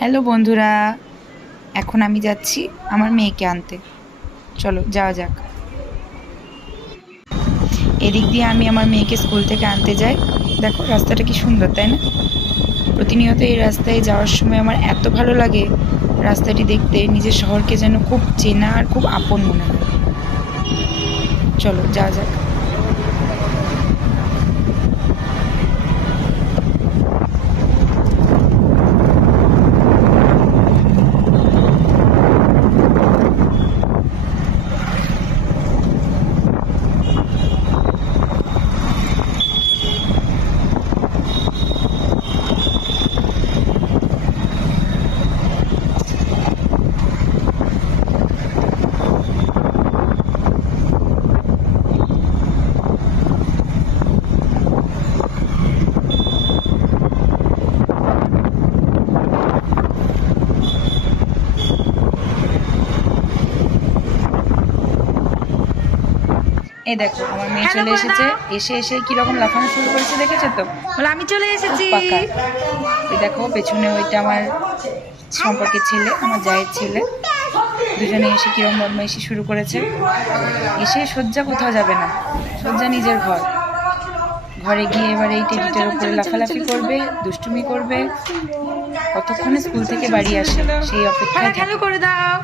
Hello বন্ধুরা, এখন আমি যাচ্ছি আমার মেয়েকে আনতে। চলো যাওয়া যাক। এদিক দিয়ে আমি আমার মেয়েকে স্কুল থেকে আনতে যাই। দেখো রাস্তাটা কি সুন্দর, তাই না? প্রতিনিয়ত এই রাস্তায় যাওয়ার সময় আমার এত ভালো লাগে রাস্তাটি দেখতে, নিজের শহরকে যেন খুব চেনা আর খুব আপন মনে হয়। চলো যাওয়া যাক। এই দেখো আমার মেয়ে চলে এসেছে। এসে কিরকম লাফানো শুরু করেছে, দেখেছো তো? বলে আমি চলে এসেছি। এই দেখো পেছনে ওইটা আমার সম্পর্কের ছেলে, আমার জায়ের ছেলে। দুজনে এসে কিরকম বদমাইশি শুরু করেছে। এসে সজ্জা কোথাও যাবে না, সজ্জা নিজের ঘর। ঘরে গিয়ে এবার এই টেবিলটার উপরে লাফালাফি করবে, দুষ্টুমি করবে। কতক্ষণে স্কুল থেকে বাড়ি আসে সেই অপেক্ষায়। হ্যালো করে দাও,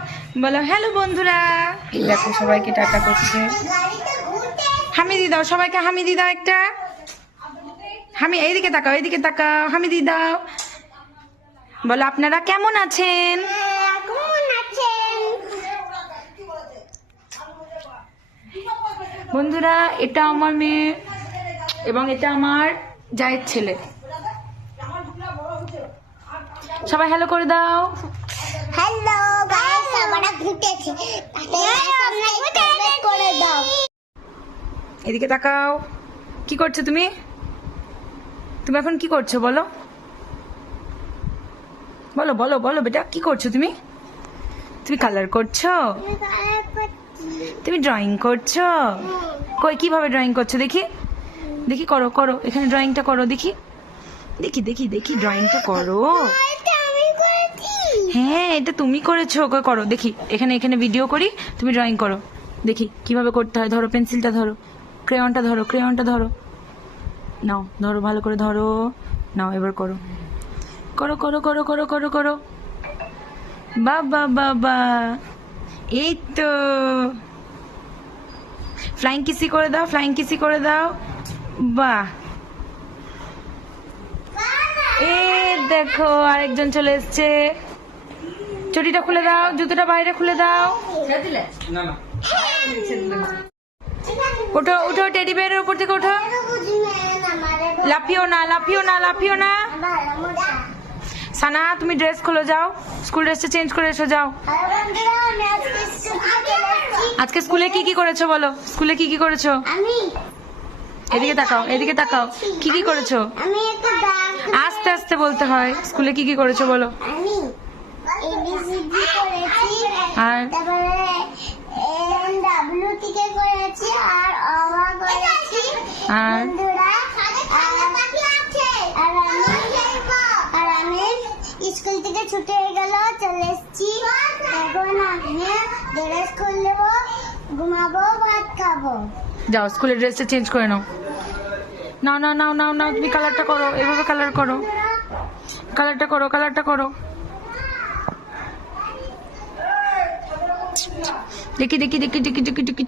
বলো হ্যালো বন্ধুরা। এই দেখো সবাইকে টাটা করছে। হামিদি দাও, সবাইকে হামিদি দাও একটা। এইদিকে তাকাও, এইদিকে তাকাও, হামিদি দাও। বলো আপনারা কেমন আছেন? বন্ধুরা, এটা আমার মেয়ে এবং এটা আমার জায়ের ছেলে। সবাই হ্যালো করে দাও। হ্যালো গাইস, আমরা ঘুরতেছি, সাবস্ক্রাইব করে দাও। এদিকে তাকাও। কি করছো তুমি? তুমি এখন কি করছো বলো? বলো বলো বলো বেটা, কি করছো তুমি? তুমি কালার করছো? তুমি ড্রয়িং করছো? কই কিভাবে ড্রয়িং করছো দেখি? দেখি করো করো, এখানে ড্রয়িংটা করো দেখি। দেখি দেখি দেখি ড্রয়িংটা করো। হ্যাঁ এটা তুমি করেছো, কই করো দেখি। এখানে এখানে ভিডিও করি, তুমি ড্রয়িং করো দেখি কিভাবে করতে হয়। ধরো পেন্সিলটা ধরো, ক্রেয়নটা ধরো, ক্রেয়নটা ধরো। নাও ধরো, ভালো করে ধরো। নাও এবার করো করো করো করো করো করো করো। বাবা বাবা, এই তো। ফ্লাইং কিসি করে দাও, ফ্লাইং কিসি করে দাও। বাহ, এই দেখো আরেকজন চলে এসছে। চটিটা খুলে দাও, জুতোটা বাইরে খুলে দাও। ওঠো ওঠো, টেডি বিয়ারের উপর থেকে ওঠো। লাফিও না, লাফিও না, লাফিও না। সানা তুমি ড্রেস খুলে যাও, স্কুল ড্রেসটা চেঞ্জ করে এসে যাও। আজকে স্কুলে কি কি করেছো বলো? স্কুলে কি কি করেছো? এদিকে তাকাও, এদিকে তাকাও। কি কি করেছো? আস্তে আস্তে বলতে হয়। স্কুলে কি কি করেছো বলো? আর স্কুল থেকে ছুটি হয়ে গেল, চলে এসেছি। এখন আমি ড্রেস খুলে নেবো, ঘুমাবো, ভাত খাবো। যাও স্কুলের ড্রেসটা চেঞ্জ করে নাও। নাও নাও নাও নাও নাও, তুমি কালারটা করো, এভাবে কালার করো, কালারটা করো, কালারটা করো। দেখি দেখি দেখি দেখি দেখি দেখি